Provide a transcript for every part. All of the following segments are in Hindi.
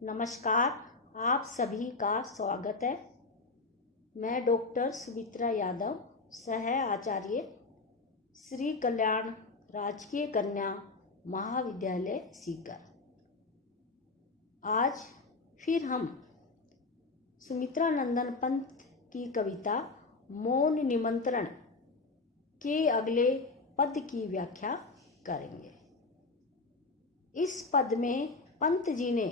नमस्कार, आप सभी का स्वागत है। मैं डॉक्टर सुमित्रा यादव, सह आचार्य, श्री कल्याण राजकीय कन्या महाविद्यालय सीकर। आज फिर हम सुमित्रा नंदन पंत की कविता मौन निमंत्रण के अगले पद की व्याख्या करेंगे। इस पद में पंत जी ने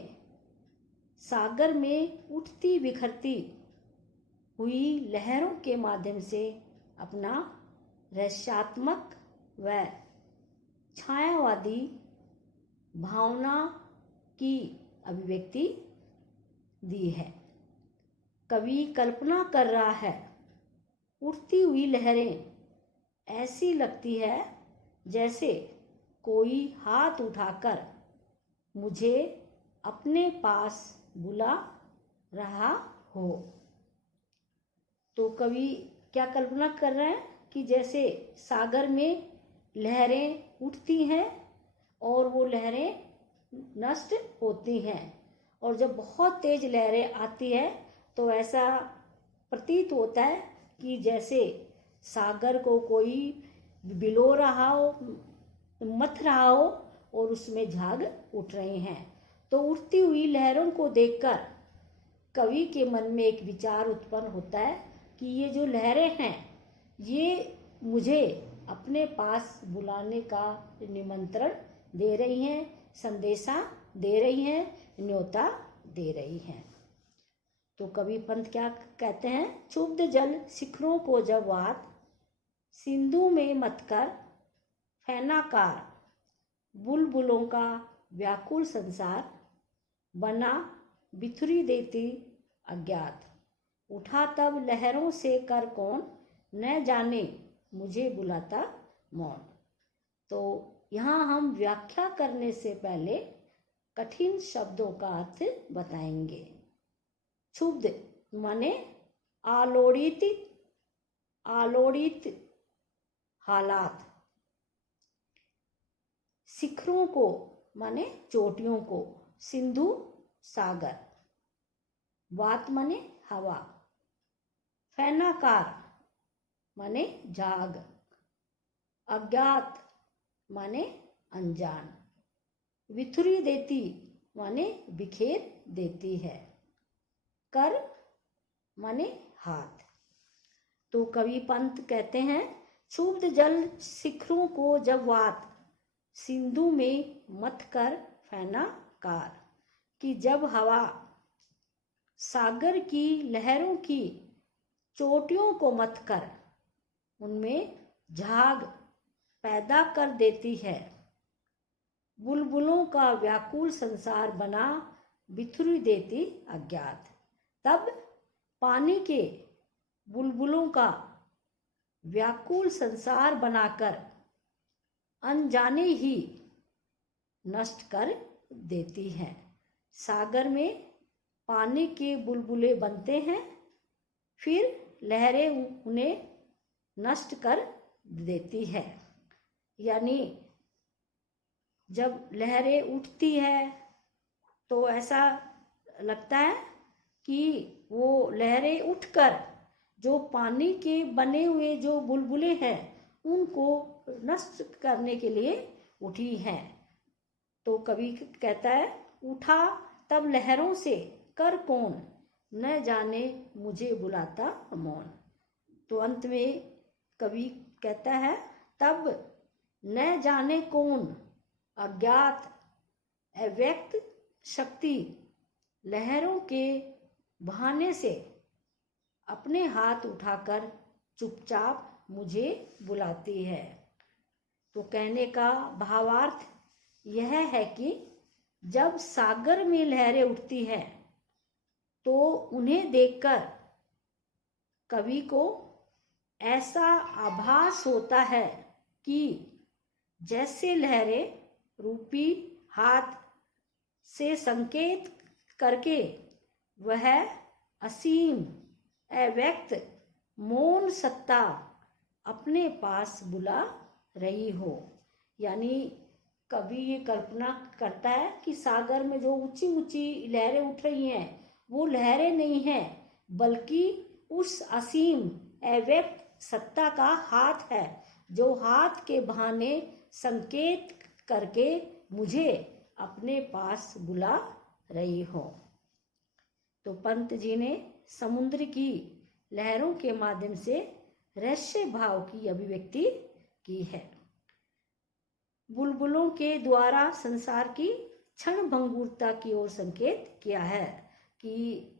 सागर में उठती बिखरती हुई लहरों के माध्यम से अपना रहस्यात्मक व छायावादी भावना की अभिव्यक्ति दी है। कवि कल्पना कर रहा है, उठती हुई लहरें ऐसी लगती है जैसे कोई हाथ उठाकर मुझे अपने पास बुला रहा हो। तो कवि क्या कल्पना कर रहे हैं कि जैसे सागर में लहरें उठती हैं और वो लहरें नष्ट होती हैं, और जब बहुत तेज लहरें आती है तो ऐसा प्रतीत होता है कि जैसे सागर को कोई बिलो रहा हो, मथ रहा हो और उसमें झाग उठ रहे हैं। तो उठती हुई लहरों को देखकर कवि के मन में एक विचार उत्पन्न होता है कि ये जो लहरें हैं ये मुझे अपने पास बुलाने का निमंत्रण दे रही हैं, संदेशा दे रही हैं, न्योता दे रही हैं। तो कवि पंत क्या कहते हैं? क्षुब्ध जल शिखरों को जब वात सिंधु में मत कर फैनाकार, बुलबुलों का व्याकुल संसार बना बिथुरी देती अज्ञात, उठा तब लहरों से कर कौन, न जाने मुझे बुलाता मौन। तो यहाँ हम व्याख्या करने से पहले कठिन शब्दों का अर्थ बताएंगे। क्षुब्ध माने आलोड़ित हालात, शिखरों को माने चोटियों को, सिंधु सागर, वात माने हवा, फैनाकार माने झाग, अज्ञात माने अनजान, विथुरी देती माने बिखेर देती है, कर माने हाथ। तो कवि पंत कहते हैं, क्षुब्ध जल शिखरों को जब वात सिंधु में मत कर फैनाकार, कि जब हवा सागर की लहरों की चोटियों को मत कर उनमें झाग पैदा कर देती है, बुलबुलों का व्याकुल संसार बना बिथुरी देती अज्ञात, तब पानी के बुलबुलों का व्याकुल संसार बनाकर अनजाने ही नष्ट कर देती है। सागर में पानी के बुलबुले बनते हैं, फिर लहरें उन्हें नष्ट कर देती है। यानी जब लहरें उठती है तो ऐसा लगता है कि वो लहरें उठकर जो पानी के बने हुए जो बुलबुले हैं उनको नष्ट करने के लिए उठी हैं। तो कवि कहता है, उठा तब लहरों से कर कौन, न जाने मुझे बुलाता मौन। तो अंत में कवि कहता है, तब न जाने कौन अज्ञात अव्यक्त शक्ति लहरों के बहाने से अपने हाथ उठाकर चुपचाप मुझे बुलाती है। तो कहने का भावार्थ यह है कि जब सागर में लहरें उठती हैं तो उन्हें देखकर कवि को ऐसा आभास होता है कि जैसे लहरें रूपी हाथ से संकेत करके वह असीम अव्यक्त मौन सत्ता अपने पास बुला रही हो। यानी कवि ये कल्पना करता है कि सागर में जो ऊंची ऊंची लहरें उठ रही हैं वो लहरें नहीं हैं, बल्कि उस असीम अव्यक्त सत्ता का हाथ है, जो हाथ के बहाने संकेत करके मुझे अपने पास बुला रही हो। तो पंत जी ने समुद्र की लहरों के माध्यम से रहस्य भाव की अभिव्यक्ति की है। बुलबुलों के द्वारा संसार की क्षण भंगुरता की ओर संकेत किया है कि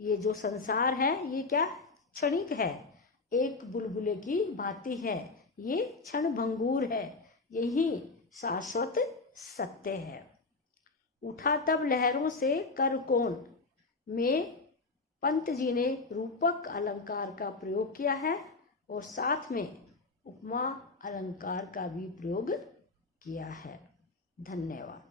ये जो संसार है ये क्या क्षणिक है, एक बुलबुले की भांति है, ये क्षण भंगुर है, यही शाश्वत सत्य है। उठा तब लहरों से कर कौन में पंत जी ने रूपक अलंकार का प्रयोग किया है और साथ में उपमा अलंकार का भी प्रयोग किया है। धन्यवाद।